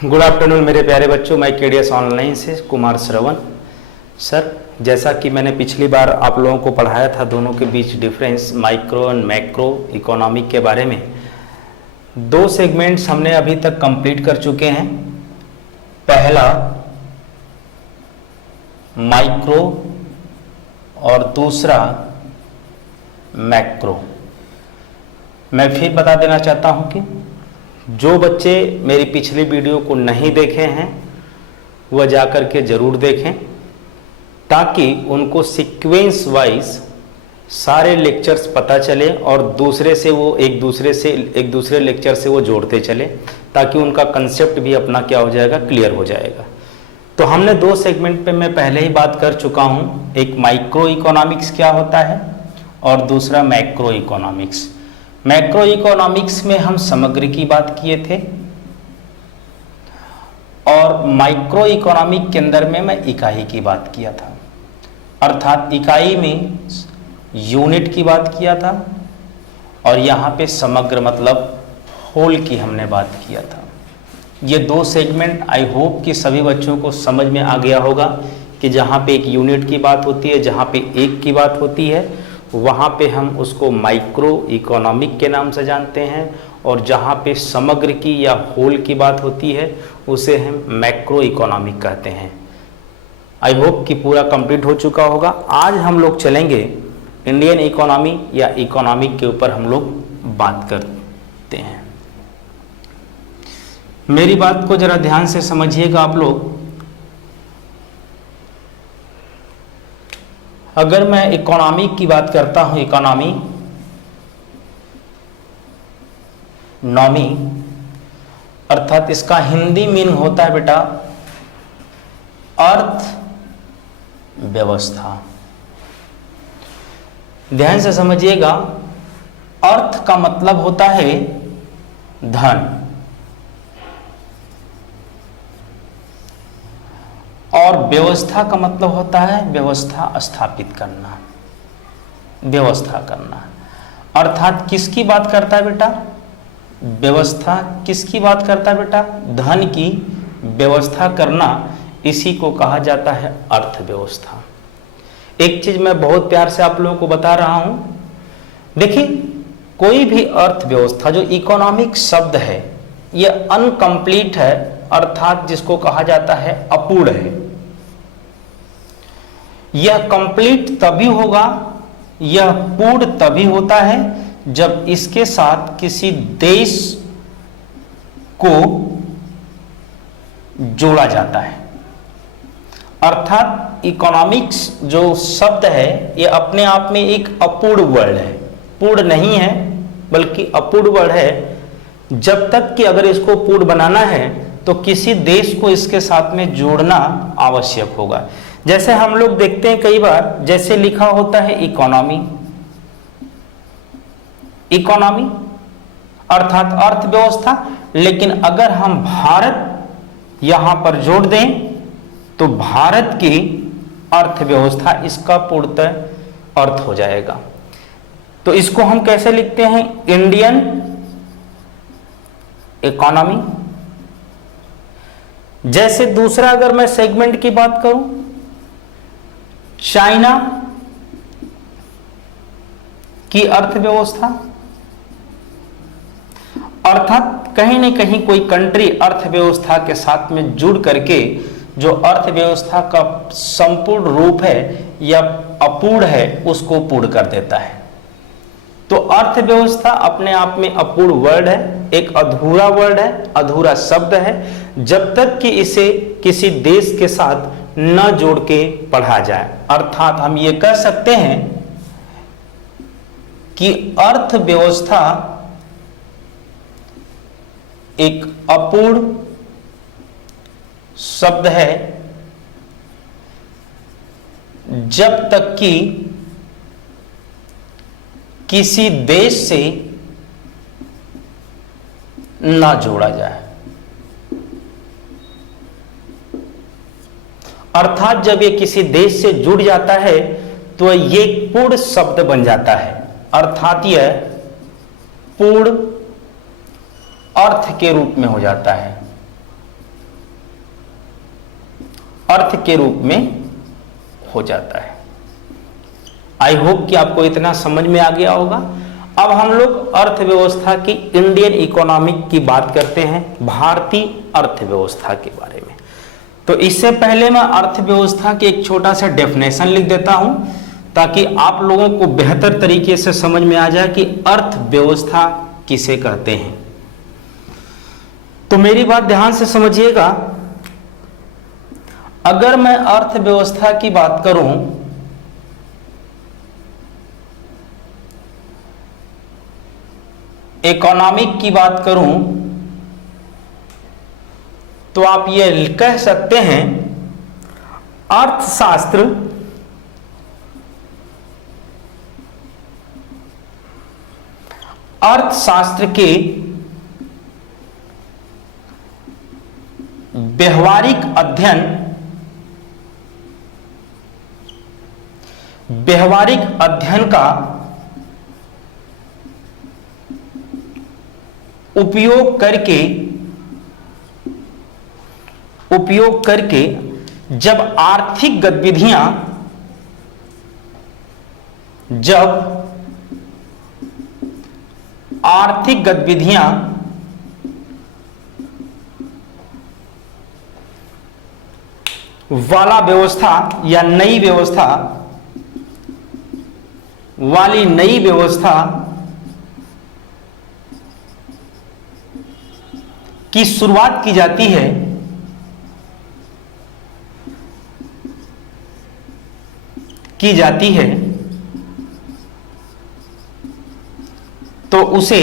Good afternoon मेरे प्यारे बच्चों। मैं केडीएस ऑनलाइन से कुमार श्रवण। सर, जैसा कि मैंने पिछली बार आप लोगों को पढ़ाया था दोनों के बीच difference micro and macro economic के बारे में, दो सेगमेंट्स हमने अभी तक कंप्लीट कर चुके हैं। पहला माइक्रो और दूसरा मैक्रो। मैं फिर बता देना चाहता हूं कि जो बच्चे मेरी पिछली वीडियो को नहीं देखे हैं वह जाकर के ज़रूर देखें, ताकि उनको सीक्वेंस वाइज सारे लेक्चर्स पता चले और एक दूसरे लेक्चर से वो जोड़ते चले, ताकि उनका कंसेप्ट भी अपना क्या हो जाएगा, क्लियर हो जाएगा। तो हमने दो सेगमेंट पे मैं पहले ही बात कर चुका हूँ, एक माइक्रो इकोनॉमिक्स क्या होता है और दूसरा मैक्रो इकोनॉमिक्स। मैक्रो इकोनॉमिक्स में हम समग्र की बात किए थे और माइक्रो इकोनॉमिक के अंदर में मैं इकाई की बात किया था, अर्थात इकाई में यूनिट की बात किया था और यहाँ पे समग्र मतलब होल की हमने बात किया था। ये दो सेगमेंट आई होप कि सभी बच्चों को समझ में आ गया होगा कि जहाँ पे एक यूनिट की बात होती है, जहाँ पे एक की बात होती है, वहाँ पे हम उसको माइक्रो इकोनॉमिक के नाम से जानते हैं, और जहाँ पे समग्र की या होल की बात होती है उसे हम मैक्रो इकोनॉमिक कहते हैं। आई होप कि पूरा कंप्लीट हो चुका होगा। आज हम लोग चलेंगे इंडियन इकोनॉमी या इकोनॉमिक के ऊपर हम लोग बात करते हैं। मेरी बात को जरा ध्यान से समझिएगा आप लोग। अगर मैं इकोनॉमी की बात करता हूं, इकोनॉमी नॉमी अर्थात इसका हिंदी मीनिंग होता है बेटा अर्थ व्यवस्था। ध्यान से समझिएगा, अर्थ का मतलब होता है धन और व्यवस्था का मतलब होता है व्यवस्था स्थापित करना, व्यवस्था करना। अर्थात किसकी बात करता है बेटा? व्यवस्था किसकी बात करता है बेटा? धन की व्यवस्था करना, इसी को कहा जाता है अर्थव्यवस्था। एक चीज मैं बहुत प्यार से आप लोगों को बता रहा हूं, देखिए कोई भी अर्थव्यवस्था, जो इकोनॉमिक शब्द है यह अनकंप्लीट है, अर्थात जिसको कहा जाता है अपूर्ण है। यह कंप्लीट तभी होगा, यह पूर्ण तभी होता है जब इसके साथ किसी देश को जोड़ा जाता है। अर्थात इकोनॉमिक्स जो शब्द है यह अपने आप में एक अपूर्ण वर्ड है, पूर्ण नहीं है बल्कि अपूर्ण वर्ड है। जब तक कि अगर इसको पूर्ण बनाना है तो किसी देश को इसके साथ में जोड़ना आवश्यक होगा। जैसे हम लोग देखते हैं कई बार, जैसे लिखा होता है इकोनॉमी, इकोनॉमी अर्थात अर्थव्यवस्था, लेकिन अगर हम भारत यहां पर जोड़ दें तो भारत की अर्थव्यवस्था इसका पूर्णतः अर्थ हो जाएगा। तो इसको हम कैसे लिखते हैं? Indian economy. जैसे दूसरा अगर मैं सेगमेंट की बात करूं, चाइना की अर्थव्यवस्था, अर्थात कहीं न कहीं कोई कंट्री अर्थव्यवस्था के साथ में जुड़ करके जो अर्थव्यवस्था का संपूर्ण रूप है या अपूर्ण है उसको पूर्ण कर देता है। तो अर्थव्यवस्था अपने आप में अपूर्ण वर्ड है, एक अधूरा वर्ड है, अधूरा शब्द है, जब तक कि इसे किसी देश के साथ न जोड़ के पढ़ा जाए। अर्थात हम ये कह सकते हैं कि अर्थव्यवस्था एक अपूर्ण शब्द है जब तक कि किसी देश से ना जोड़ा जाए। अर्थात जब ये किसी देश से जुड़ जाता है तो ये पूर्ण शब्द बन जाता है, अर्थात यह पूर्ण अर्थ के रूप में हो जाता है। अर्थ के रूप में हो जाता है। आई होप कि आपको इतना समझ में आ गया होगा। अब हम लोग अर्थव्यवस्था की, इंडियन इकोनॉमिक की बात करते हैं, भारतीय अर्थव्यवस्था के बारे में। तो इससे पहले मैं अर्थव्यवस्था के एक छोटा सा डेफिनेशन लिख देता हूं ताकि आप लोगों को बेहतर तरीके से समझ में आ जाए कि अर्थव्यवस्था किसे कहते हैं। तो मेरी बात ध्यान से समझिएगा। अगर मैं अर्थव्यवस्था की बात करूं इकोनॉमिक की बात करूं तो आप ये कह सकते हैं अर्थशास्त्र के व्यवहारिक अध्ययन का उपयोग करके जब आर्थिक गतिविधियां वाला व्यवस्था या नई व्यवस्था की शुरुआत की जाती है तो उसे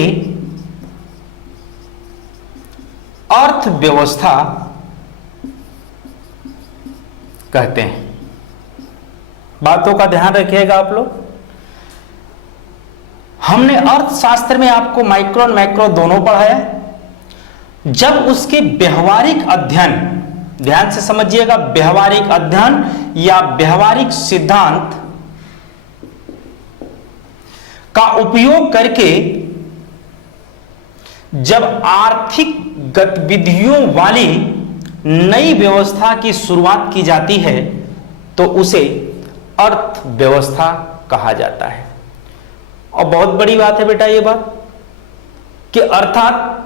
अर्थव्यवस्था कहते हैं। बातों का ध्यान रखिएगा आप लोग। हमने अर्थशास्त्र में आपको माइक्रो और मैक्रो दोनों पढ़ाया। जब उसके व्यवहारिक अध्ययन, ध्यान से समझिएगा, व्यवहारिक अध्ययन या व्यवहारिक सिद्धांत का उपयोग करके जब आर्थिक गतिविधियों वाली नई व्यवस्था की शुरुआत की जाती है तो उसे अर्थव्यवस्था कहा जाता है। और बहुत बड़ी बात है बेटा ये बात कि अर्थात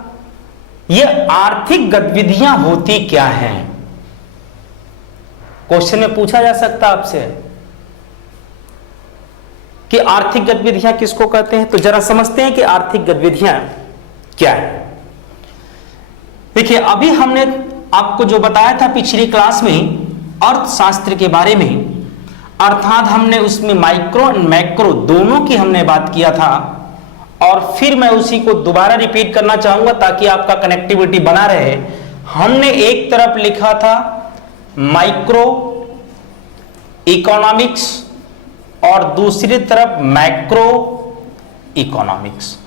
ये आर्थिक गतिविधियां होती क्या हैं। क्वेश्चन में पूछा जा सकता आपसे कि आर्थिक गतिविधियां किसको कहते हैं। तो जरा समझते हैं कि आर्थिक गतिविधियां क्या है। देखिए, अभी हमने आपको जो बताया था पिछली क्लास में अर्थशास्त्र के बारे में, अर्थात हमने उसमें माइक्रो और मैक्रो दोनों की हमने बात किया था। और फिर मैं उसी को दोबारा रिपीट करना चाहूंगा ताकि आपका कनेक्टिविटी बना रहे। हमने एक तरफ लिखा था माइक्रो इकोनॉमिक्स और दूसरी तरफ मैक्रो इकोनॉमिक्स।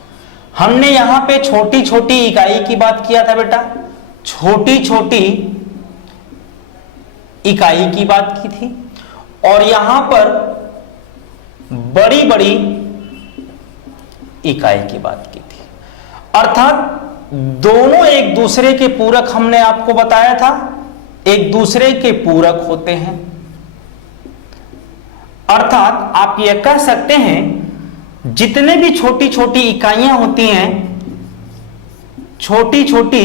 हमने यहां पे छोटी छोटी इकाई की बात किया था बेटा, छोटी छोटी इकाई की बात की थी, और यहां पर बड़ी बड़ी इकाई की बात की थी। अर्थात दोनों एक दूसरे के पूरक हमने आपको बताया था, एक दूसरे के पूरक होते हैं। अर्थात आप यह कह सकते हैं जितने भी छोटी छोटी इकाइयां होती हैं, छोटी छोटी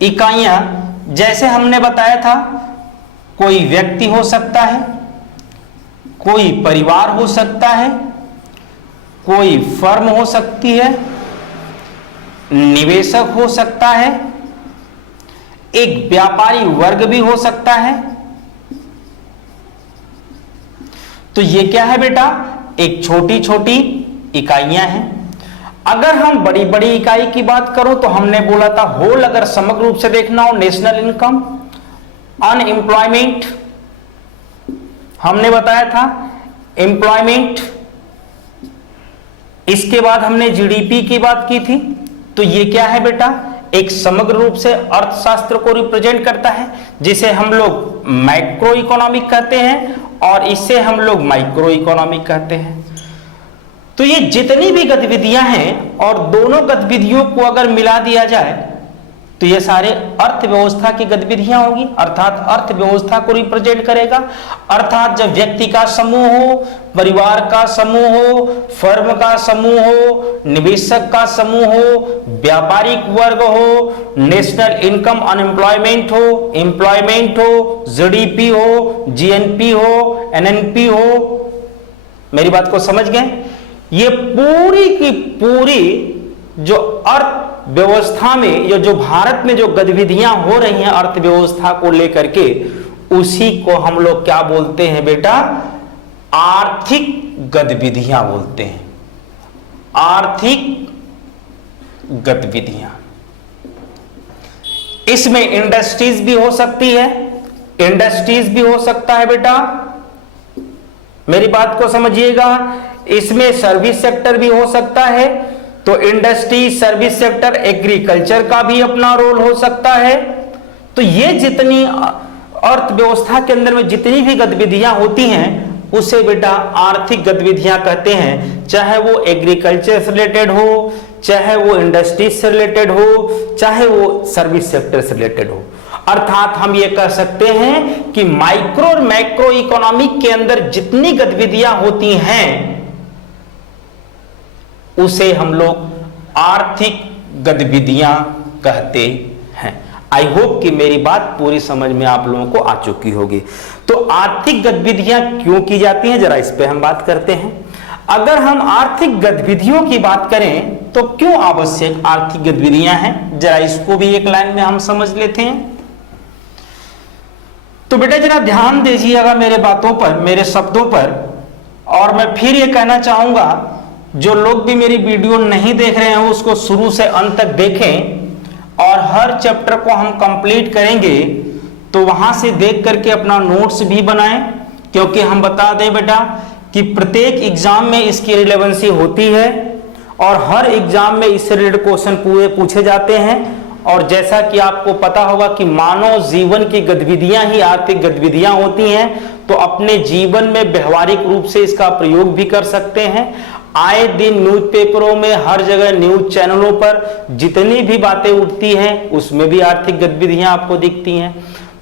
इकाइयां, जैसे हमने बताया था, कोई व्यक्ति हो सकता है, कोई परिवार हो सकता है, कोई फर्म हो सकती है, निवेशक हो सकता है, एक व्यापारी वर्ग भी हो सकता है। तो ये क्या है बेटा, एक छोटी छोटी इकाइयां हैं। अगर हम बड़ी बड़ी इकाई की बात करो तो हमने बोला था होल, अगर समग्र रूप से देखना हो, नेशनल इनकम, अनएम्प्लॉयमेंट, हमने बताया था एम्प्लॉयमेंट, इसके बाद हमने जीडीपी की बात की थी। तो ये क्या है बेटा, एक समग्र रूप से अर्थशास्त्र को रिप्रेजेंट करता है, जिसे हम लोग मैक्रो इकोनॉमिक कहते हैं और इसे हम लोग माइक्रो इकोनॉमिक कहते हैं। तो ये जितनी भी गतिविधियां हैं और दोनों गतिविधियों को अगर मिला दिया जाए तो ये सारे अर्थव्यवस्था की गतिविधियां होगी, अर्थात अर्थव्यवस्था को रिप्रेजेंट करेगा। अर्थात जब व्यक्ति का समूह हो, परिवार का समूह हो, फर्म का समूह हो, निवेशक का समूह हो, व्यापारिक वर्ग हो, नेशनल इनकम अनएम्प्लॉयमेंट हो, एम्प्लॉयमेंट हो, जीडीपी हो, जीएनपी हो, एनएनपी हो। मेरी बात को समझ गए? ये पूरी की पूरी जो अर्थव्यवस्था में ये जो भारत में जो गतिविधियां हो रही हैं अर्थव्यवस्था को लेकर के, उसी को हम लोग क्या बोलते हैं बेटा? आर्थिक गतिविधियां बोलते हैं। आर्थिक गतिविधियां, इसमें इंडस्ट्रीज भी हो सकती है, इंडस्ट्रीज भी हो सकता है बेटा, मेरी बात को समझिएगा। इसमें सर्विस सेक्टर भी हो सकता है, तो इंडस्ट्री, सर्विस सेक्टर, एग्रीकल्चर का भी अपना रोल हो सकता है। तो ये जितनी अर्थव्यवस्था के अंदर में जितनी भी गतिविधियां होती हैं उसे बेटा आर्थिक गतिविधियां कहते हैं। चाहे वो एग्रीकल्चर से रिलेटेड हो, चाहे वो इंडस्ट्री से रिलेटेड हो, चाहे वो सर्विस सेक्टर से रिलेटेड हो। अर्थात हम ये कह सकते हैं कि माइक्रो और मैक्रो इकोनॉमिक के अंदर जितनी गतिविधियां होती हैं उसे हम लोग आर्थिक गतिविधियां कहते हैं। आई होप कि मेरी बात पूरी समझ में आप लोगों को आ चुकी होगी। तो आर्थिक गतिविधियां क्यों की जाती हैं, जरा इस पे हम बात करते हैं। अगर हम आर्थिक गतिविधियों की बात करें तो क्यों आवश्यक आर्थिक गतिविधियां हैं, जरा इसको भी एक लाइन में हम समझ लेते हैं। तो बेटा जरा ध्यान दीजिएगा मेरे बातों पर, मेरे शब्दों पर। और मैं फिर ये कहना चाहूंगा, जो लोग भी मेरी वीडियो नहीं देख रहे हैं उसको शुरू से अंत तक देखें, और हर चैप्टर को हम कंप्लीट करेंगे तो वहां से देख करके अपना नोट्स भी बनाएं, क्योंकि हम बता दें बेटा कि प्रत्येक एग्जाम में इसकी रिलेवेंसी होती है और हर एग्जाम में इससे रिलेटेड क्वेश्चन पूरे पूछे जाते हैं। और जैसा कि आपको पता होगा कि मानव जीवन की गतिविधियां ही आर्थिक गतिविधियां होती हैं, तो अपने जीवन में व्यवहारिक रूप से इसका प्रयोग भी कर सकते हैं। आए दिन न्यूज़पेपरों में, हर जगह न्यूज चैनलों पर जितनी भी बातें उठती हैं उसमें भी आर्थिक गतिविधियां आपको दिखती हैं।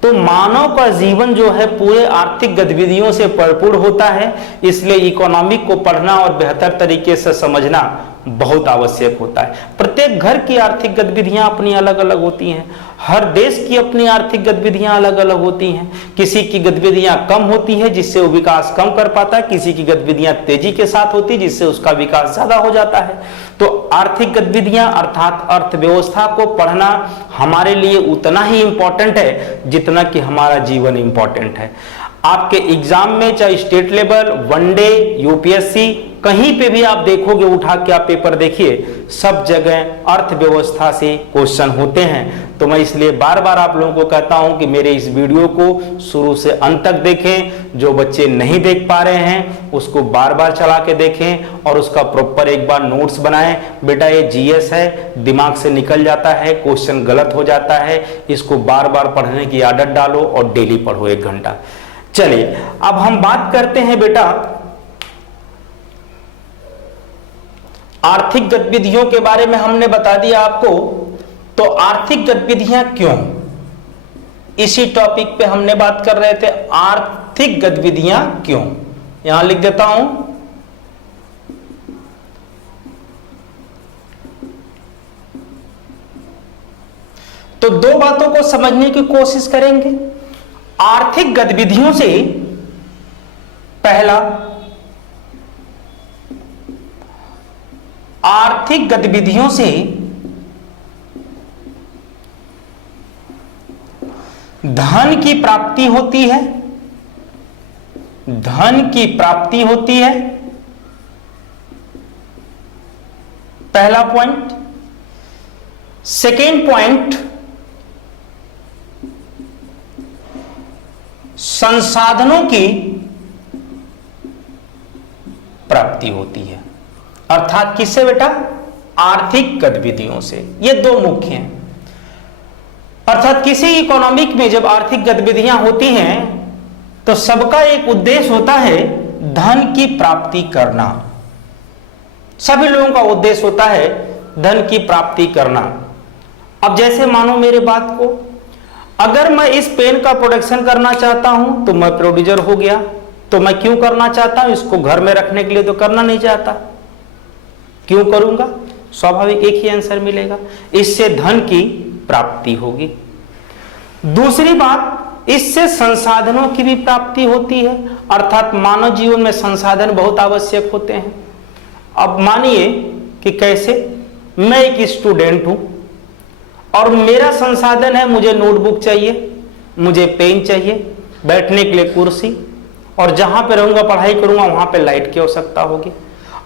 तो मानव का जीवन जो है पूरे आर्थिक गतिविधियों से भरपूर होता है, इसलिए इकोनॉमिक को पढ़ना और बेहतर तरीके से समझना बहुत आवश्यक होता है। प्रत्येक घर की आर्थिक गतिविधियां अपनी अलग अलग होती हैं, हर देश की अपनी आर्थिक गतिविधियां अलग अलग होती हैं। किसी की गतिविधियां कम होती है जिससे वो विकास कम कर पाता है, किसी की गतिविधियां तेजी के साथ होती है जिससे उसका विकास ज्यादा हो जाता है। तो आर्थिक गतिविधियां अर्थात अर्थव्यवस्था को पढ़ना हमारे लिए उतना ही इंपॉर्टेंट है जितना कि हमारा जीवन इंपॉर्टेंट है। आपके एग्जाम में चाहे स्टेट लेवल, वनडे, यूपीएससी, कहीं पे भी आप देखोगे, उठा के आप पेपर देखिए, सब जगह अर्थव्यवस्था से क्वेश्चन होते हैं। तो मैं इसलिए बार बार आप लोगों को कहता हूं कि मेरे इस वीडियो को शुरू से अंत तक देखें। जो बच्चे नहीं देख पा रहे हैं उसको बार बार चला के देखें और उसका प्रॉपर एक बार नोट्स बनाएं। बेटा ये जीएस है, दिमाग से निकल जाता है, क्वेश्चन गलत हो जाता है, इसको बार बार पढ़ने की आदत डालो और डेली पढ़ो 1 घंटा। चलिए अब हम बात करते हैं बेटा आर्थिक गतिविधियों के बारे में। हमने बता दिया आपको, तो आर्थिक गतिविधियां क्यों, इसी टॉपिक पे हमने बात कर रहे थे। आर्थिक गतिविधियां क्यों, यहां लिख देता हूं। तो 2 बातों को समझने की कोशिश करेंगे। आर्थिक गतिविधियों से पहला, आर्थिक गतिविधियों से धन की प्राप्ति होती है, धन की प्राप्ति होती है, पहला पॉइंट। सेकेंड पॉइंट, संसाधनों की प्राप्ति होती है। अर्थात किससे बेटा, आर्थिक गतिविधियों से। ये 2 मुख्य हैं। अर्थात किसी इकोनॉमिक में जब आर्थिक गतिविधियां होती हैं तो सबका एक उद्देश्य होता है धन की प्राप्ति करना। सभी लोगों का उद्देश्य होता है धन की प्राप्ति करना। अब जैसे मानो मेरे बात को, अगर मैं इस पेन का प्रोडक्शन करना चाहता हूं तो मैं प्रोड्यूसर हो गया, तो मैं क्यों करना चाहता हूं? इसको घर में रखने के लिए तो करना नहीं चाहता, क्यों करूंगा? स्वाभाविक एक ही आंसर मिलेगा, इससे धन की प्राप्ति होगी। दूसरी बात, इससे संसाधनों की भी प्राप्ति होती है, अर्थात मानव जीवन में संसाधन बहुत आवश्यक होते हैं। अब मानिए कि कैसे, मैं एक स्टूडेंट हूं और मेरा संसाधन है, मुझे नोटबुक चाहिए, मुझे पेन चाहिए, बैठने के लिए कुर्सी, और जहां पे रहूंगा पढ़ाई करूंगा वहां पे लाइट की आवश्यकता होगी।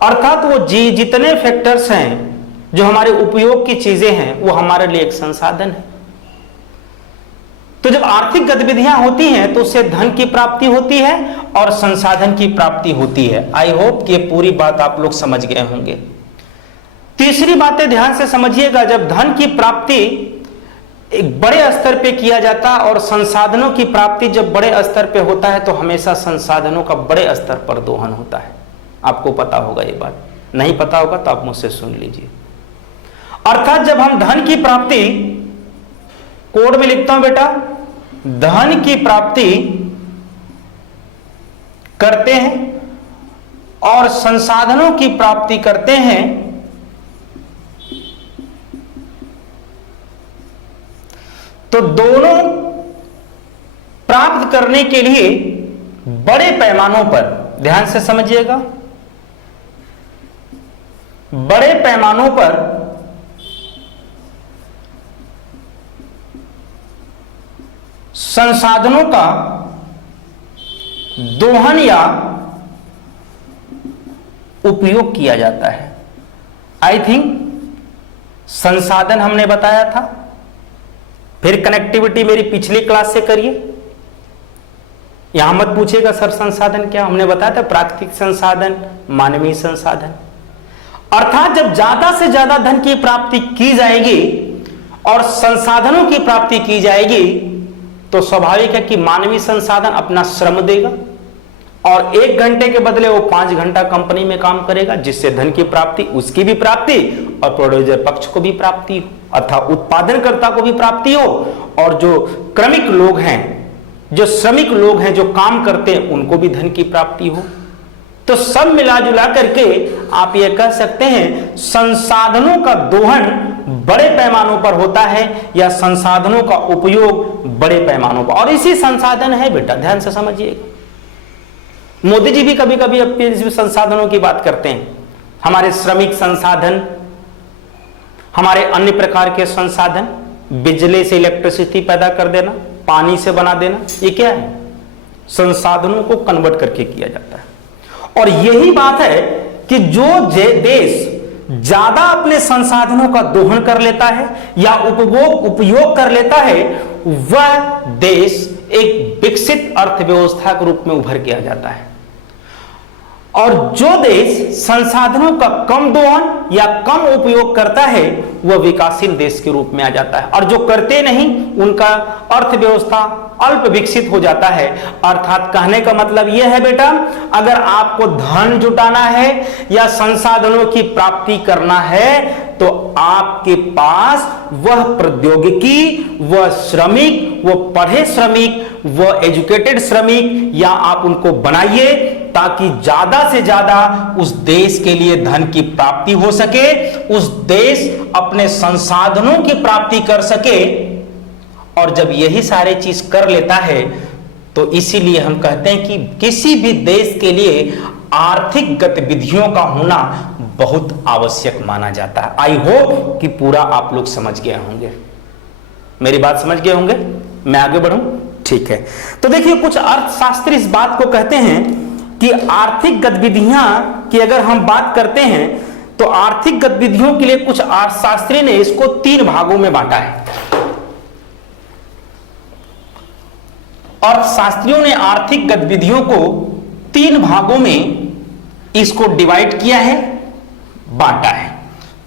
अर्थात वो जितने फैक्टर्स हैं जो हमारे उपयोग की चीजें हैं वो हमारे लिए एक संसाधन है। तो जब आर्थिक गतिविधियां होती हैं तो उससे धन की प्राप्ति होती है और संसाधन की प्राप्ति होती है। आई होप कि ये पूरी बात आप लोग समझ गए होंगे। तीसरी बातें ध्यान से समझिएगा, जब धन की प्राप्ति एक बड़े स्तर पे किया जाता है और संसाधनों की प्राप्ति जब बड़े स्तर पे होता है तो हमेशा संसाधनों का बड़े स्तर पर दोहन होता है। आपको पता होगा ये बात, नहीं पता होगा तो आप मुझसे सुन लीजिए। अर्थात जब हम धन की प्राप्ति, कोड में लिखता हूं बेटा, धन की प्राप्ति करते हैं और संसाधनों की प्राप्ति करते हैं तो दोनों प्राप्त करने के लिए बड़े पैमानों पर, ध्यान से समझिएगा, बड़े पैमानों पर संसाधनों का दोहन या उपयोग किया जाता है। आई थिंक संसाधन हमने बताया था, फिर कनेक्टिविटी मेरी पिछली क्लास से करिए। यहां मत पूछिएगा सर संसाधन क्या, हमने बताया था प्राकृतिक संसाधन, मानवीय संसाधन। अर्थात जब ज्यादा से ज्यादा धन की प्राप्ति की जाएगी और संसाधनों की प्राप्ति की जाएगी तो स्वाभाविक है कि मानवीय संसाधन अपना श्रम देगा और 1 घंटे के बदले वो 5 घंटा कंपनी में काम करेगा, जिससे धन की प्राप्ति, उसकी भी प्राप्ति और प्रोड्यूसर पक्ष को भी प्राप्ति हो, अर्थात उत्पादनकर्ता को भी प्राप्ति हो, और जो क्रमिक लोग हैं, जो श्रमिक लोग हैं, जो काम करते हैं, उनको भी धन की प्राप्ति हो। तो सब मिला जुला करके आप ये कह सकते हैं संसाधनों का दोहन बड़े पैमानों पर होता है या संसाधनों का उपयोग बड़े पैमानों पर, और इसी संसाधन है बेटा, ध्यान से समझिएगा। मोदी जी भी कभी कभी अपने संसाधनों की बात करते हैं, हमारे श्रमिक संसाधन, हमारे अन्य प्रकार के संसाधन, बिजली से इलेक्ट्रिसिटी पैदा कर देना, पानी से बना देना, ये क्या है? संसाधनों को कन्वर्ट करके किया जाता है। और यही बात है कि जो देश ज्यादा अपने संसाधनों का दोहन कर लेता है या उपयोग कर लेता है, वह देश एक विकसित अर्थव्यवस्था के रूप में उभर के आ जाता है। और जो देश संसाधनों का कम दोहन या कम उपयोग करता है वह विकासशील देश के रूप में आ जाता है, और जो करते नहीं उनका अर्थव्यवस्था अल्प विकसित हो जाता है। अर्थात कहने का मतलब यह है बेटा, अगर आपको धन जुटाना है या संसाधनों की प्राप्ति करना है तो आपके पास वह प्रौद्योगिकी, वह श्रमिक, वह पढ़े श्रमिक, वह एजुकेटेड श्रमिक, या आप उनको बनाइए ताकि ज्यादा से ज्यादा उस देश के लिए धन की प्राप्ति हो सके, उस देश अपने संसाधनों की प्राप्ति कर सके। और जब यही सारे चीज कर लेता है तो इसीलिए हम कहते हैं कि किसी भी देश के लिए आर्थिक गतिविधियों का होना बहुत आवश्यक माना जाता है। आई होप कि पूरा आप लोग समझ गए होंगे, मेरी बात समझ गए होंगे। मैं आगे बढ़ूं, ठीक है। तो देखिए, कुछ अर्थशास्त्री इस बात को कहते हैं कि आर्थिक गतिविधियां की अगर हम बात करते हैं तो आर्थिक गतिविधियों के लिए कुछ अर्थशास्त्री ने इसको 3 भागों में बांटा है। अर्थशास्त्रियों ने आर्थिक गतिविधियों को 3 भागों में इसको डिवाइड किया है, बांटा है।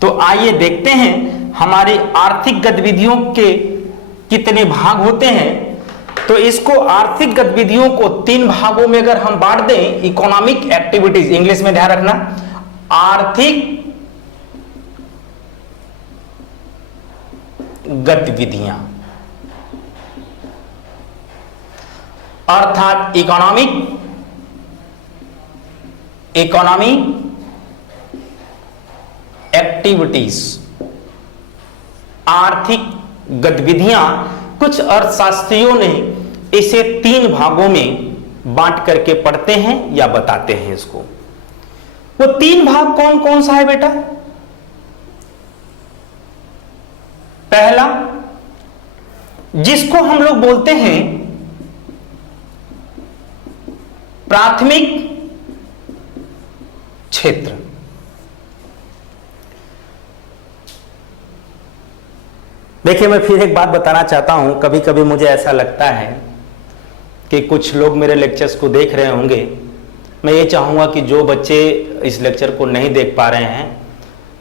तो आइए देखते हैं हमारी आर्थिक गतिविधियों के कितने भाग होते हैं। तो इसको आर्थिक गतिविधियों को 3 भागों में अगर हम बांट दें, इकोनॉमिक एक्टिविटीज, इंग्लिश में ध्यान रखना, आर्थिक गतिविधियां, अर्थात इकोनॉमी एक्टिविटीज, आर्थिक गतिविधियां। कुछ अर्थशास्त्रियों ने इसे 3 भागों में बांट करके पढ़ते हैं या बताते हैं इसको। वो 3 भाग कौन कौन सा है बेटा? पहला, जिसको हम लोग बोलते हैं प्राथमिक क्षेत्र। देखिए, मैं फिर एक बात बताना चाहता हूं। कभी कभी मुझे ऐसा लगता है कि कुछ लोग मेरे लेक्चर्स को देख रहे होंगे। मैं ये चाहूंगा कि जो बच्चे इस लेक्चर को नहीं देख पा रहे हैं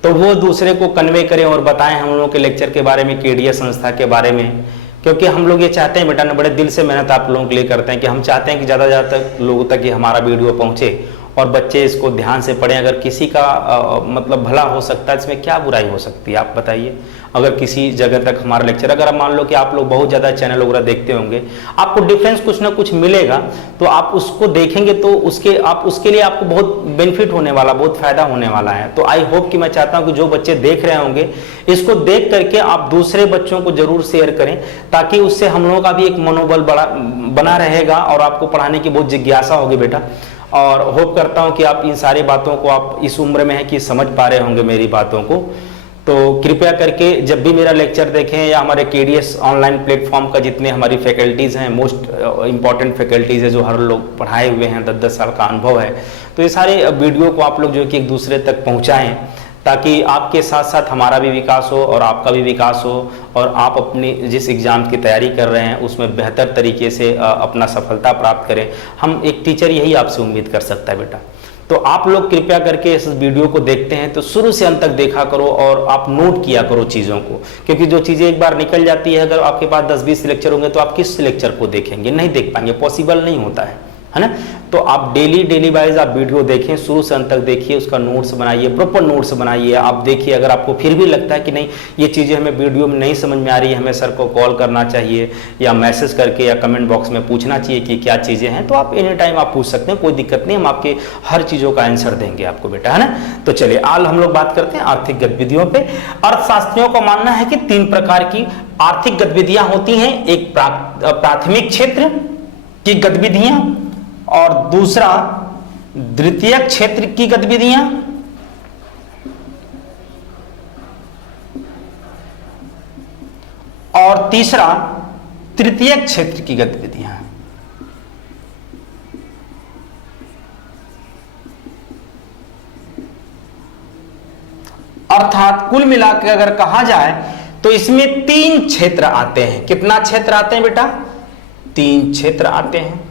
तो वो दूसरे को कन्वे करें और बताएं हम लोगों के लेक्चर के बारे में, केडीएस संस्था के बारे में। क्योंकि हम लोग ये चाहते हैं बेटा, ना बड़े दिल से मेहनत आप लोगों के लिए करते हैं कि हम चाहते हैं कि ज़्यादा से ज़्यादा लोगों तक ये हमारा वीडियो पहुँचे और बच्चे इसको ध्यान से पढ़ें। अगर किसी का मतलब भला हो सकता है, इसमें क्या बुराई हो सकती है आप बताइए। अगर किसी जगह तक हमारा लेक्चर, अगर आप मान लो कि आप लोग बहुत ज़्यादा चैनल वगैरह देखते होंगे, आपको डिफरेंस कुछ ना कुछ मिलेगा, तो आप उसको देखेंगे तो उसके लिए आपको बहुत बेनिफिट होने वाला, बहुत फायदा होने वाला है। तो आई होप कि मैं चाहता हूं कि जो बच्चे देख रहे होंगे इसको देख करके आप दूसरे बच्चों को जरूर शेयर करें, ताकि उससे हम लोगों का भी एक मनोबल बना रहेगा और आपको पढ़ाने की बहुत जिज्ञासा होगी बेटा। और होप करता हूं कि आप इन सारी बातों को, आप इस उम्र में हैं कि समझ पा रहे होंगे मेरी बातों को। तो कृपया करके जब भी मेरा लेक्चर देखें या हमारे केडीएस ऑनलाइन प्लेटफॉर्म का जितने हमारी फैकल्टीज हैं, मोस्ट इंपॉर्टेंट फैकल्टीज है जो हर लोग पढ़ाए हुए हैं, 10-10 साल का अनुभव है, तो ये सारे वीडियो को आप लोग जो कि एक दूसरे तक पहुंचाएं, ताकि आपके साथ साथ हमारा भी विकास हो और आपका भी विकास हो, और आप अपनी जिस एग्ज़ाम की तैयारी कर रहे हैं उसमें बेहतर तरीके से अपना सफलता प्राप्त करें। हम एक टीचर यही आपसे उम्मीद कर सकता है बेटा। तो आप लोग कृपया करके इस वीडियो को देखते हैं तो शुरू से अंत तक देखा करो और आप नोट किया करो चीज़ों को, क्योंकि जो चीज़ें एक बार निकल जाती है, अगर आपके पास 10-20 लेक्चर होंगे तो आप किस लेक्चर को देखेंगे? नहीं देख पाएंगे, पॉसिबल नहीं होता है ना। तो आप डेली वाइज आप वीडियो देखें, शुरू से अंत तक देखिए, उसका नोट्स बनाइए, प्रॉपर नोट्स बनाइए। आप देखिए, अगर आपको फिर भी लगता है कि नहीं ये चीज़ें हमें वीडियो में नहीं समझ में आ रही है, हमें सर को कॉल करना चाहिए या मैसेज करके या कमेंट बॉक्स में पूछना चाहिए कि क्या चीज़ें हैं, तो आप एनी टाइम आप पूछ सकते हैं, कोई दिक्कत नहीं। हम आपके हर चीज़ों का आंसर देंगे आपको बेटा, है ना। तो चलिए आज हम लोग बात करते हैं आर्थिक गतिविधियों पे। अर्थशास्त्रियों का मानना है कि 3 प्रकार की आर्थिक गतिविधियां होती हैं। एक प्राथमिक क्षेत्र की गतिविधियां, और दूसरा द्वितीयक क्षेत्र की गतिविधियां, और तीसरा तृतीयक क्षेत्र की गतिविधियां। अर्थात कुल मिलाकर अगर कहा जाए तो इसमें 3 क्षेत्र आते हैं। कितना क्षेत्र आते हैं बेटा? 3 क्षेत्र आते हैं।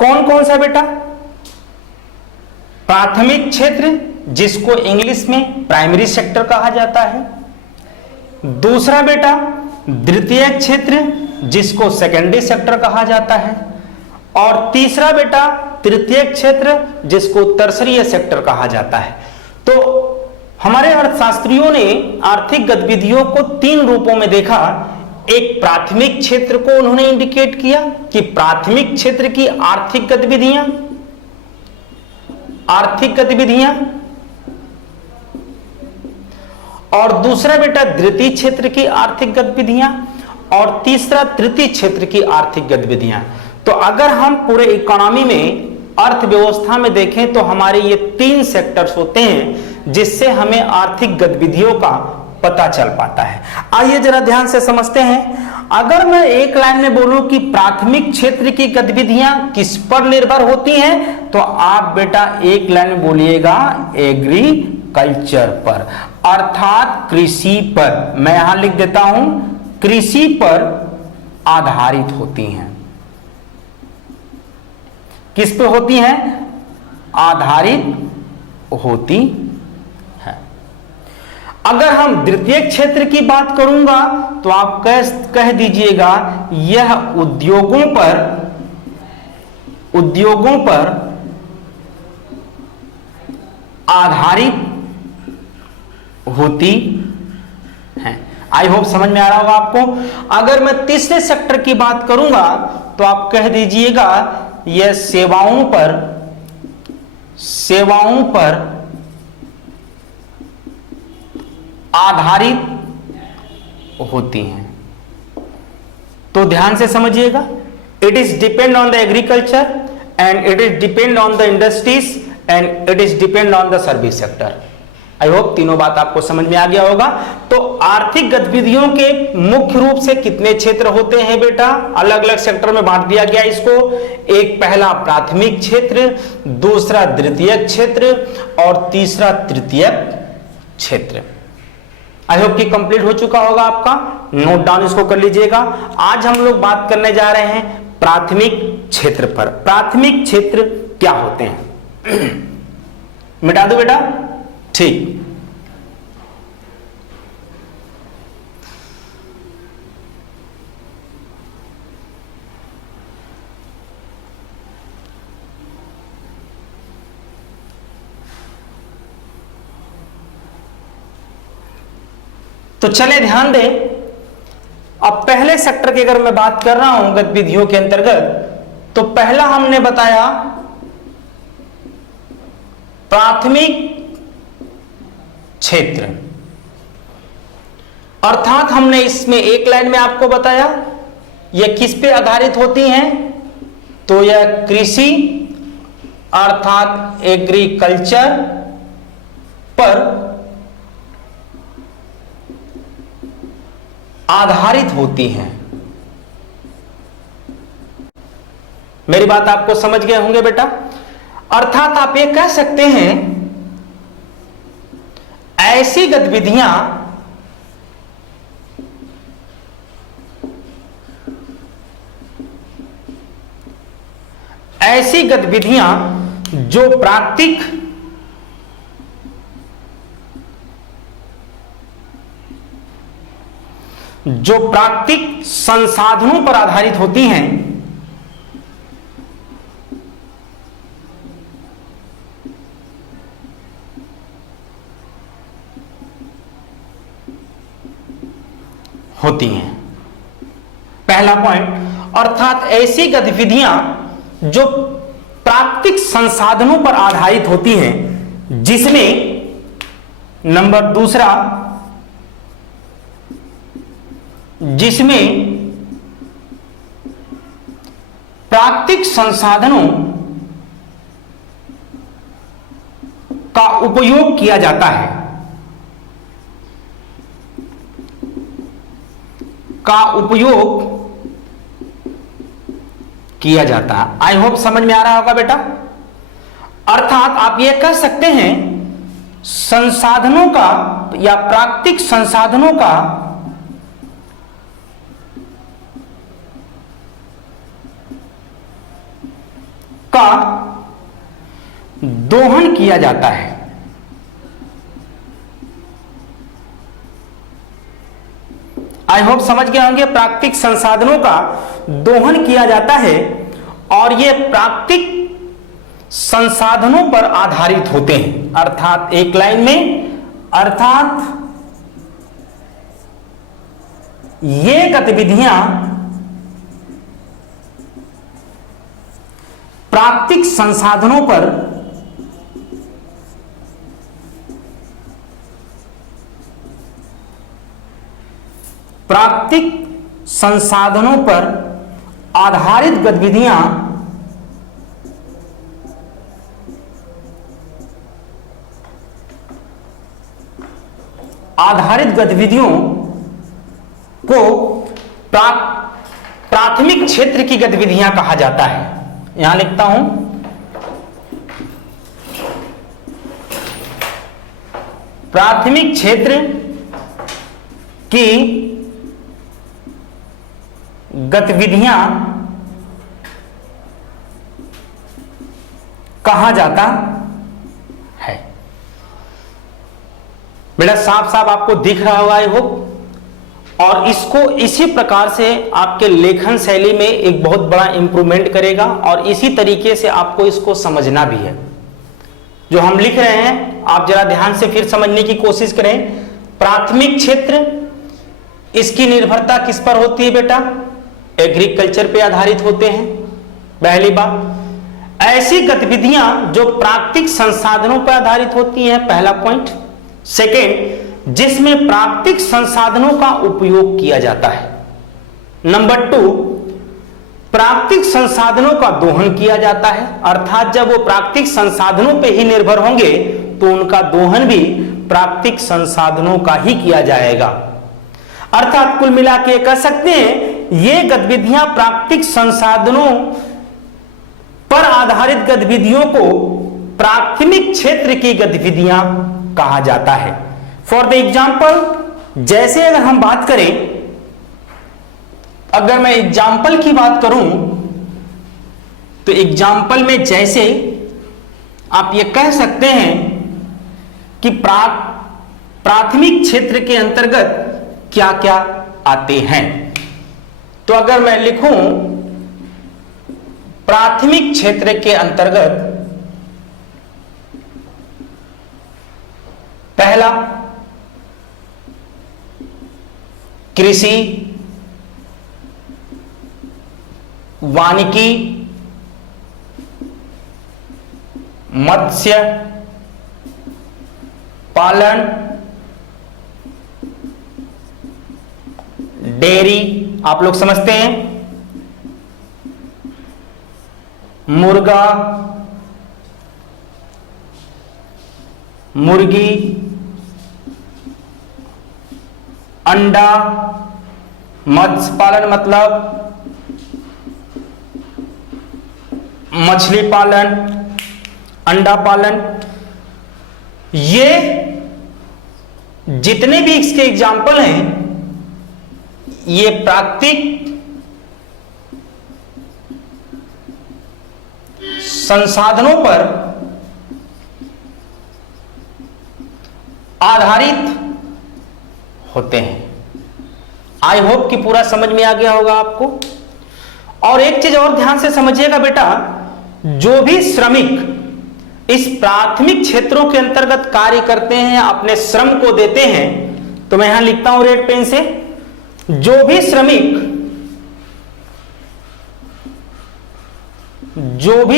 कौन कौन सा बेटा? प्राथमिक क्षेत्र, जिसको इंग्लिश में प्राइमरी सेक्टर कहा जाता है। दूसरा बेटा द्वितीयक क्षेत्र, जिसको सेकेंडरी सेक्टर कहा जाता है। और तीसरा बेटा तृतीयक क्षेत्र, जिसको टर्सरी सेक्टर कहा जाता है। तो हमारे अर्थशास्त्रियों ने आर्थिक गतिविधियों को 3 रूपों में देखा। एक प्राथमिक क्षेत्र को उन्होंने इंडिकेट किया कि प्राथमिक क्षेत्र की आर्थिक गतिविधियां, और दूसरा बेटा द्वितीय क्षेत्र की आर्थिक गतिविधियां, और तीसरा तृतीय क्षेत्र की आर्थिक गतिविधियां। तो अगर हम पूरे इकोनॉमी में, अर्थव्यवस्था में देखें तो हमारे ये 3 सेक्टर्स होते हैं जिससे हमें आर्थिक गतिविधियों का पता चल पाता है। आइए जरा ध्यान से समझते हैं। अगर मैं एक लाइन में बोलूं कि प्राथमिक क्षेत्र की गतिविधियां किस पर निर्भर होती हैं, तो आप बेटा एक लाइन में बोलिएगा एग्रीकल्चर पर, अर्थात कृषि पर। मैं यहां लिख देता हूं कृषि पर आधारित होती हैं। किस पे होती हैं? आधारित होती है। अगर हम द्वितीयक क्षेत्र की बात करूंगा तो आप कह दीजिएगा यह उद्योगों पर आधारित होती है। आई होप समझ में आ रहा होगा आपको। अगर मैं तीसरे सेक्टर की बात करूंगा तो आप कह दीजिएगा यह सेवाओं पर आधारित होती हैं। तो ध्यान से समझिएगा, it is depend on the agriculture and it is depend on the industries and it is depend on the service sector. I hope तीनों बात आपको समझ में आ गया होगा। तो आर्थिक गतिविधियों के मुख्य रूप से कितने क्षेत्र होते हैं बेटा? अलग अलग सेक्टर में बांट दिया गया इसको। एक पहला प्राथमिक क्षेत्र, दूसरा द्वितीयक क्षेत्र और तीसरा तृतीयक क्षेत्र। आई होप कि कंप्लीट हो चुका होगा आपका। नोट डाउन इसको कर लीजिएगा। आज हम लोग बात करने जा रहे हैं प्राथमिक क्षेत्र पर। प्राथमिक क्षेत्र क्या होते हैं? मिटा दो बेटा, ठीक। तो चले ध्यान दें, अब पहले सेक्टर की अगर मैं बात कर रहा हूं गतिविधियों के अंतर्गत, तो पहला हमने बताया प्राथमिक क्षेत्र, अर्थात हमने इसमें एक लाइन में आपको बताया यह किस पे आधारित होती हैं, तो यह कृषि अर्थात एग्रीकल्चर पर आधारित होती हैं। मेरी बात आपको समझ गए होंगे बेटा। अर्थात आप ये कह सकते हैं ऐसी गतिविधियां जो प्राकृतिक संसाधनों पर आधारित होती हैं, पहला पॉइंट। अर्थात ऐसी गतिविधियां जो प्राकृतिक संसाधनों पर आधारित होती हैं, जिसमें नंबर दूसरा, जिसमें प्राकृतिक संसाधनों का उपयोग किया जाता है, आई होप समझ में आ रहा होगा बेटा। अर्थात आप यह कह सकते हैं संसाधनों का या प्राकृतिक संसाधनों का दोहन किया जाता है। आई होप समझ गए होंगे। प्राकृतिक संसाधनों का दोहन किया जाता है और ये प्राकृतिक संसाधनों पर आधारित होते हैं। अर्थात एक लाइन में, अर्थात ये गतिविधियां प्राकृतिक संसाधनों पर आधारित गतिविधियों को प्राथमिक क्षेत्र की गतिविधियां कहा जाता है। यहां लिखता हूं, प्राथमिक क्षेत्र की गतिविधियां कहा जाता है। बेटा साफ साफ आपको दिख रहा होगा आई होप। और इसको इसी प्रकार से आपके लेखन शैली में एक बहुत बड़ा इंप्रूवमेंट करेगा और इसी तरीके से आपको इसको समझना भी है। जो हम लिख रहे हैं आप जरा ध्यान से फिर समझने की कोशिश करें। प्राथमिक क्षेत्र इसकी निर्भरता किस पर होती है बेटा? एग्रीकल्चर पे आधारित होते हैं, पहली बात। ऐसी गतिविधियां जो प्राकृतिक संसाधनों पर आधारित होती हैं, पहला पॉइंट। सेकेंड, जिसमें प्राकृतिक संसाधनों का उपयोग किया जाता है। नंबर 2, प्राकृतिक संसाधनों का दोहन किया जाता है, अर्थात जब वो प्राकृतिक संसाधनों पे ही निर्भर होंगे तो उनका दोहन भी प्राकृतिक संसाधनों का ही किया जाएगा। अर्थात कुल मिला के कह सकते हैं ये गतिविधियां प्राकृतिक संसाधनों पर आधारित गतिविधियों को प्राथमिक क्षेत्र की गतिविधियां कहा जाता है। फॉर द एग्जाम्पल, जैसे अगर हम बात करें, अगर मैं एग्जाम्पल की बात करूं तो एग्जाम्पल में जैसे आप ये कह सकते हैं कि प्राथमिक क्षेत्र के अंतर्गत क्या क्या आते हैं। तो अगर मैं लिखूं प्राथमिक क्षेत्र के अंतर्गत, पहला कृषि, वानिकी, मत्स्य पालन, डेयरी, आप लोग समझते हैं, मुर्गा, मुर्गी, अंडा, मत्स्य पालन मतलब मछली पालन, अंडा पालन, ये जितने भी इसके एग्जाम्पल हैं ये प्राकृतिक संसाधनों पर आधारित होते हैं। आई होप कि पूरा समझ में आ गया होगा आपको। और एक चीज और ध्यान से समझिएगा बेटा, जो भी श्रमिक इस प्राथमिक क्षेत्रों के अंतर्गत कार्य करते हैं, अपने श्रम को देते हैं, तो मैं यहां लिखता हूं रेड पेन से, जो भी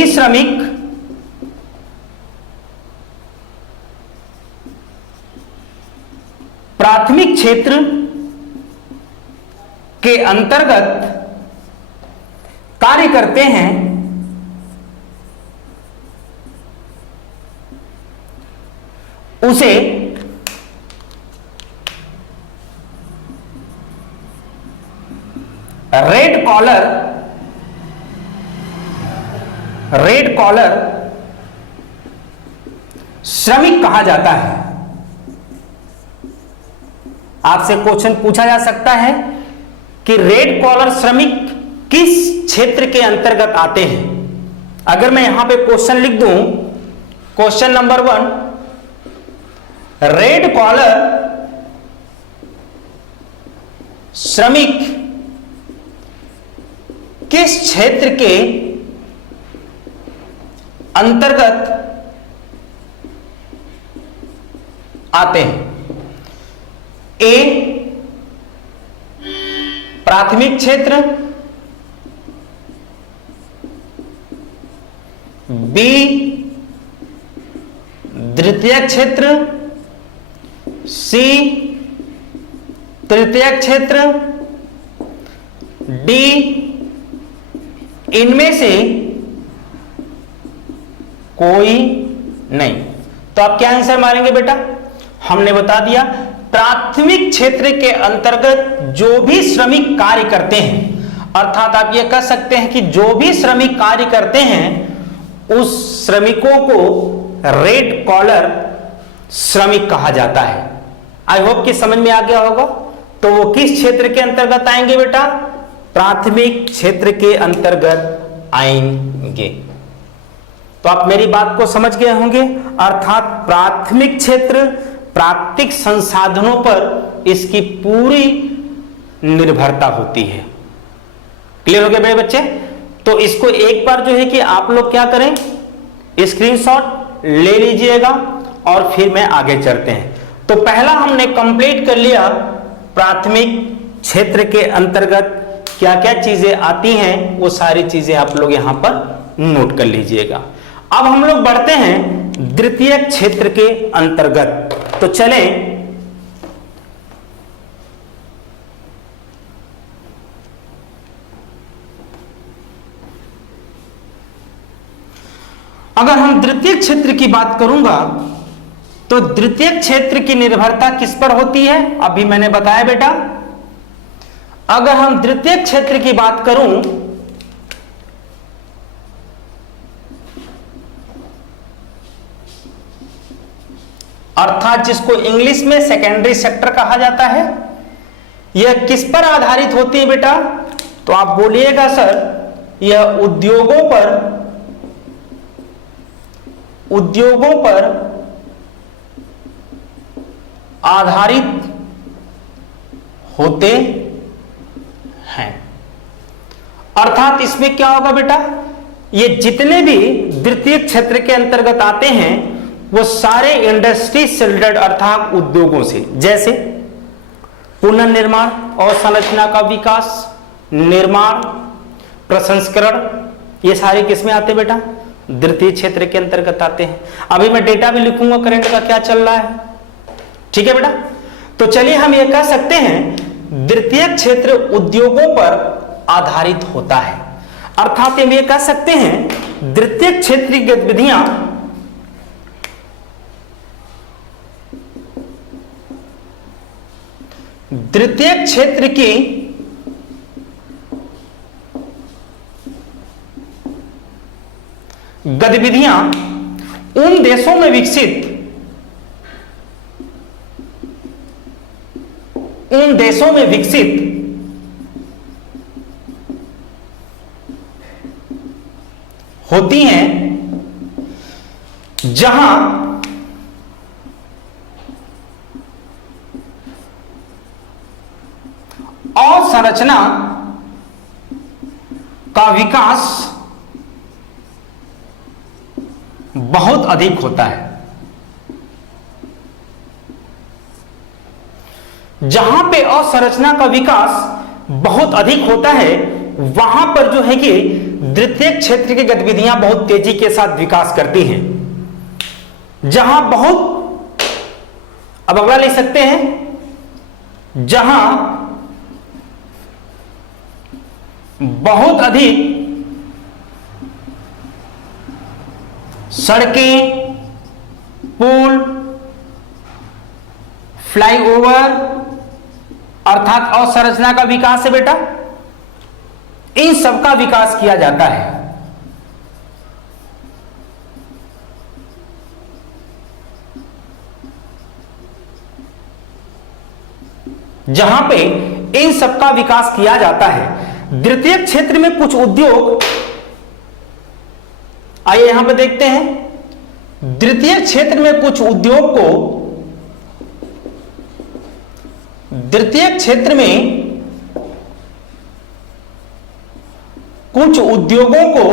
श्रमिक प्राथमिक क्षेत्र के अंतर्गत कार्य करते हैं, उसे रेड कॉलर श्रमिक कहा जाता है। आपसे क्वेश्चन पूछा जा सकता है कि रेड कॉलर श्रमिक किस क्षेत्र के अंतर्गत आते हैं। अगर मैं यहां पे क्वेश्चन लिख दूं, क्वेश्चन नंबर 1, रेड कॉलर श्रमिक किस क्षेत्र के अंतर्गत आते हैं? ए प्राथमिक क्षेत्र, बी द्वितीयक क्षेत्र, सी तृतीयक क्षेत्र, डी इनमें से कोई नहीं। तो आप क्या आंसर मारेंगे बेटा? हमने बता दिया प्राथमिक क्षेत्र के अंतर्गत जो भी श्रमिक कार्य करते हैं, अर्थात आप ये कह सकते हैं कि जो भी श्रमिक कार्य करते हैं उस श्रमिकों को रेड कॉलर श्रमिक कहा जाता है। आई होप कि समझ में आ गया होगा। तो वो किस क्षेत्र के अंतर्गत आएंगे बेटा? प्राथमिक क्षेत्र के अंतर्गत आएंगे। तो आप मेरी बात को समझ गए होंगे। अर्थात प्राथमिक क्षेत्र प्राकृतिक संसाधनों पर इसकी पूरी निर्भरता होती है। क्लियर हो गया मेरे बच्चे? तो इसको एक बार जो है कि आप लोग क्या करें, स्क्रीनशॉट ले लीजिएगा और फिर मैं आगे चलते हैं। तो पहला हमने कंप्लीट कर लिया प्राथमिक क्षेत्र के अंतर्गत क्या क्या चीजें आती हैं वो सारी चीजें आप लोग यहां पर नोट कर लीजिएगा। अब हम लोग बढ़ते हैं द्वितीय क्षेत्र के अंतर्गत। तो चलें अगर हम द्वितीय क्षेत्र की बात करूंगा तो द्वितीय क्षेत्र की निर्भरता किस पर होती है, अभी मैंने बताया बेटा। अगर हम द्वितीय क्षेत्र की बात करूं अर्थात जिसको इंग्लिश में सेकेंडरी सेक्टर कहा जाता है, यह किस पर आधारित होती है बेटा? तो आप बोलिएगा सर यह उद्योगों पर आधारित होते हैं। अर्थात इसमें क्या होगा बेटा, ये जितने भी द्वितीय क्षेत्र के अंतर्गत आते हैं वो सारे इंडस्ट्री सिल्डेड अर्थात उद्योगों से, जैसे पुनर्निर्माण और संरचना का विकास, निर्माण, प्रसंस्करण, ये सारे किसमें आते हैं बेटा? द्वितीय क्षेत्र के अंतर्गत आते हैं। अभी मैं डेटा भी लिखूंगा करंट का क्या चल रहा है, ठीक है बेटा। तो चलिए हम ये कह सकते हैं द्वितीय क्षेत्र उद्योगों पर आधारित होता है। अर्थात हम ये कह सकते हैं द्वितीय क्षेत्र की गतिविधियां द्वितीय क्षेत्र की गतिविधियां उन देशों में विकसित होती हैं जहां अवसंरचना का विकास बहुत अधिक होता है। जहां पे अवसंरचना का विकास बहुत अधिक होता है वहां पर जो है कि द्वितीय क्षेत्र की गतिविधियां बहुत तेजी के साथ विकास करती हैं। जहां बहुत, अब अगला लिख सकते हैं, जहां बहुत अधिक सड़कें, पुल, फ्लाईओवर अर्थात अवसंरचना का विकास है बेटा, इन सब का विकास किया जाता है। जहां पे इन सब का विकास किया जाता है। द्वितीय क्षेत्र में कुछ उद्योग, आइए यहां पे देखते हैं द्वितीय क्षेत्र में कुछ उद्योग को, द्वितीय क्षेत्र में कुछ उद्योगों को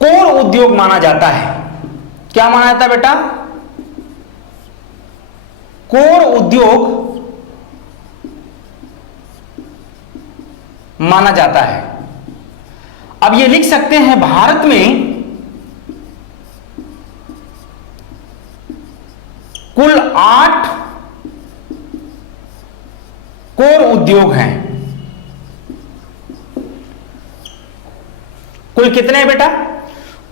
कोर उद्योग माना जाता है। क्या माना जाता है बेटा? कोर उद्योग माना जाता है। अब ये लिख सकते हैं भारत में कुल 8 कोर उद्योग हैं। कुल कितने हैं बेटा?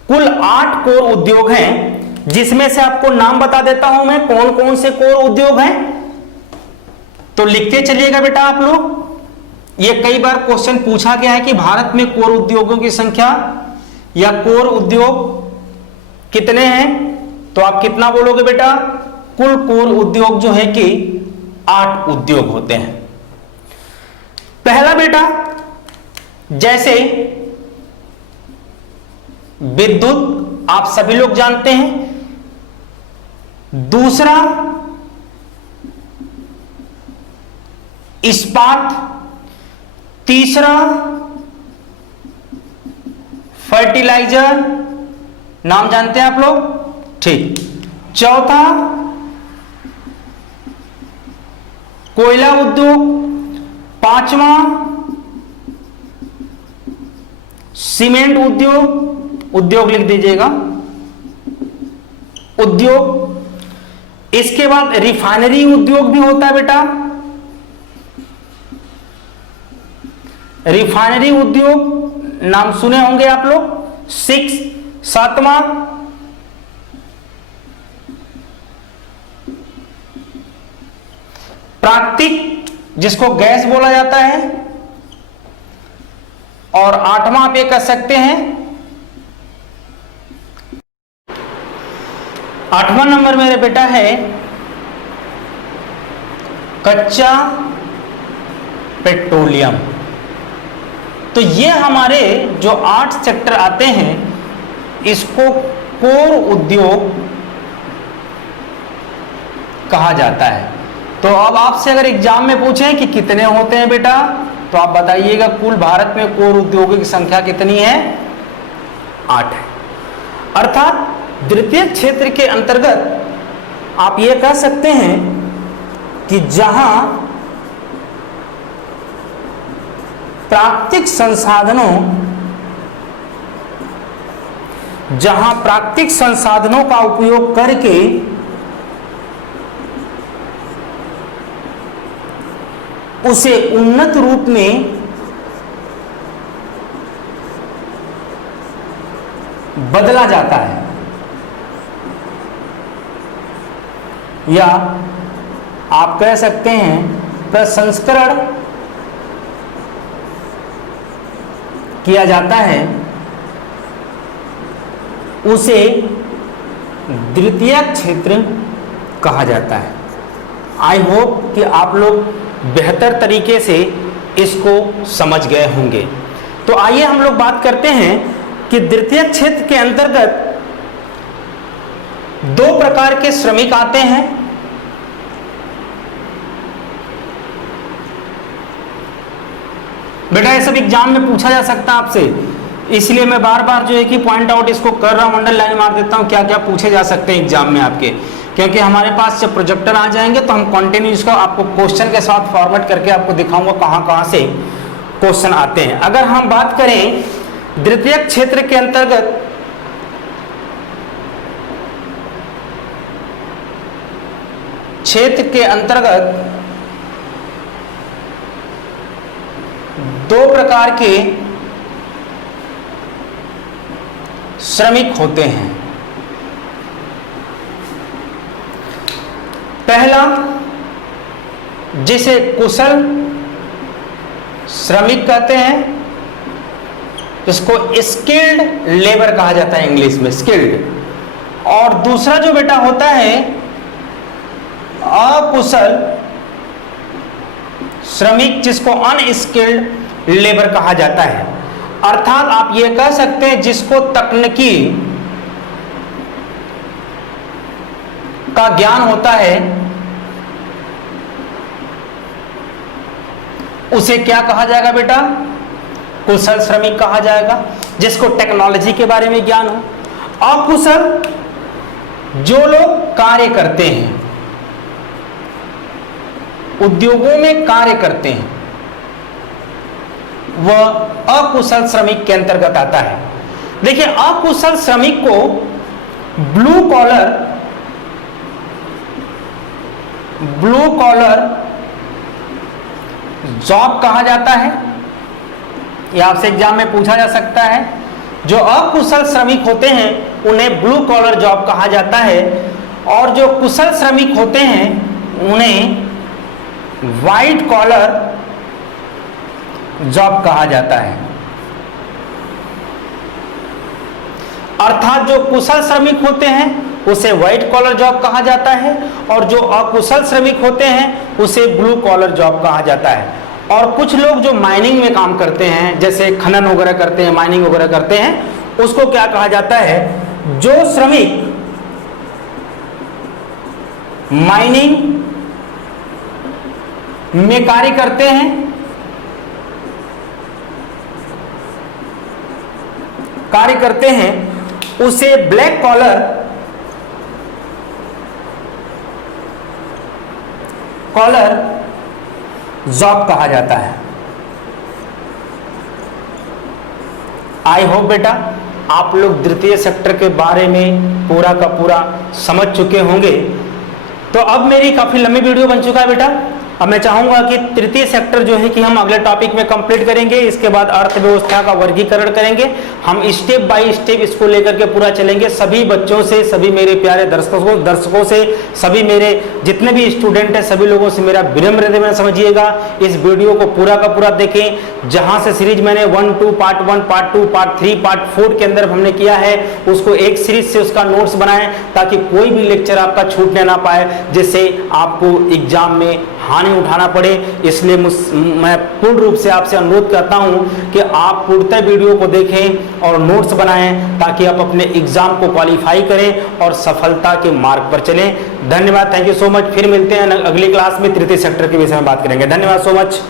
कुल 8 कोर उद्योग हैं, जिसमें से आपको नाम बता देता हूं मैं कौन कौन से कोर उद्योग हैं। तो लिखते चलिएगा बेटा आप लोग। ये कई बार क्वेश्चन पूछा गया है कि भारत में कोर उद्योगों की संख्या या कोर उद्योग कितने हैं, तो आप कितना बोलोगे बेटा? कुल कोर उद्योग जो है कि 8 उद्योग होते हैं। पहला बेटा जैसे विद्युत, आप सभी लोग जानते हैं। दूसरा इस्पात, तीसरा फर्टिलाइजर, नाम जानते हैं आप लोग, ठीक। चौथा कोयला उद्योग, पांचवा सीमेंट उद्योग लिख दीजिएगा, उद्योग। इसके बाद रिफाइनरी उद्योग भी होता है बेटा, रिफाइनरी उद्योग नाम सुने होंगे आप लोग। 7वां प्राकृतिक जिसको गैस बोला जाता है, और 8वां आप ये कह सकते हैं, 8वां नंबर मेरे बेटा है कच्चा पेट्रोलियम। तो ये हमारे जो 8 सेक्टर आते हैं इसको कोर उद्योग कहा जाता है। तो अब आपसे अगर एग्जाम में पूछें कि कितने होते हैं बेटा, तो आप बताइएगा कुल भारत में कोर उद्योगों की संख्या कितनी है? 8 है। अर्थात द्वितीयक क्षेत्र के अंतर्गत आप ये कह सकते हैं कि जहां प्राकृतिक संसाधनों का उपयोग करके उसे उन्नत रूप में बदला जाता है, या आप कह सकते हैं प्रसंस्करण किया जाता है, उसे द्वितीयक क्षेत्र कहा जाता है। आई होप कि आप लोग बेहतर तरीके से इसको समझ गए होंगे। तो आइए हम लोग बात करते हैं कि द्वितीयक क्षेत्र के अंतर्गत 2 प्रकार के श्रमिक आते हैं। बेटा ये सब एग्जाम में पूछा जा सकता है आपसे, इसलिए मैं बार बार जो है कि पॉइंट आउट इसको कर रहा हूं, अंडरलाइन मार देता हूं क्या क्या पूछे जा सकते हैं एग्जाम में आपके। क्योंकि हमारे पास जब प्रोजेक्टर आ जाएंगे तो हम कंटिन्यू इसको आपको क्वेश्चन के साथ फॉर्मेट करके आपको दिखाऊंगा कहां कहां से क्वेश्चन आते हैं। अगर हम बात करें द्वितीयक क्षेत्र के अंतर्गत दो प्रकार के श्रमिक होते हैं। पहला जिसे कुशल श्रमिक कहते हैं, इसको स्किल्ड लेबर कहा जाता है इंग्लिश में, स्किल्ड। और दूसरा जो बेटा होता है अकुशल श्रमिक, जिसको अनस्किल्ड लेबर कहा जाता है। अर्थात आप ये कह सकते हैं जिसको तकनीकी का ज्ञान होता है उसे क्या कहा जाएगा बेटा? कुशल श्रमिक कहा जाएगा, जिसको टेक्नोलॉजी के बारे में ज्ञान हो। अकुशल जो लोग कार्य करते हैं, उद्योगों में कार्य करते हैं, वह अकुशल श्रमिक के अंतर्गत आता है। देखिए अकुशल श्रमिक को ब्लू कॉलर जॉब कहा जाता है। यह आपसे एग्जाम में पूछा जा सकता है। जो अकुशल श्रमिक होते हैं उन्हें ब्लू कॉलर जॉब कहा जाता है, और जो कुशल श्रमिक होते हैं उन्हें व्हाइट कॉलर जॉब कहा जाता है। अर्थात जो कुशल श्रमिक होते हैं उसे व्हाइट कॉलर जॉब कहा जाता है, और जो अकुशल श्रमिक होते हैं उसे ब्लू कॉलर जॉब कहा जाता है। और कुछ लोग जो माइनिंग में काम करते हैं, जैसे खनन वगैरह करते हैं, माइनिंग वगैरह करते हैं, उसको क्या कहा जाता है? जो श्रमिक माइनिंग में कार्य करते हैं उसे ब्लैक कॉलर कॉलर जॉब कहा जाता है। आई होप बेटा आप लोग द्वितीय सेक्टर के बारे में पूरा का पूरा समझ चुके होंगे। तो अब मेरी काफी लंबी वीडियो बन चुका है बेटा। अब मैं चाहूंगा कि तृतीय सेक्टर जो है कि हम अगले टॉपिक में कंप्लीट करेंगे। इसके बाद अर्थव्यवस्था का वर्गीकरण करेंगे। हम स्टेप बाय स्टेप इसको लेकर के पूरा चलेंगे। सभी बच्चों से, सभी मेरे प्यारे दर्शकों से, सभी मेरे जितने भी स्टूडेंट हैं, सभी लोगों से मेरा विनम्र निवेदन समझिएगा, इस वीडियो को पूरा का पूरा देखें। जहां से सीरीज मैंने 1, 2, पार्ट 1, पार्ट 2, पार्ट 3, पार्ट 4 के अंदर हमने किया है, उसको एक सीरीज से उसका नोट्स बनाएं ताकि कोई भी लेक्चर आपका छूटने ना पाए, जिससे आपको एग्जाम में हानि उठाना पड़े। इसलिए मैं पूर्ण रूप से आपसे अनुरोध करता हूं कि आप पूर्णतः वीडियो को देखें और नोट्स बनाएं ताकि आप अपने एग्जाम को क्वालिफाई करें और सफलता के मार्ग पर चलें। धन्यवाद, थैंक यू सो मच। फिर मिलते हैं अगली क्लास में, तृतीय सेक्टर के विषय में बात करेंगे। धन्यवाद सो मच।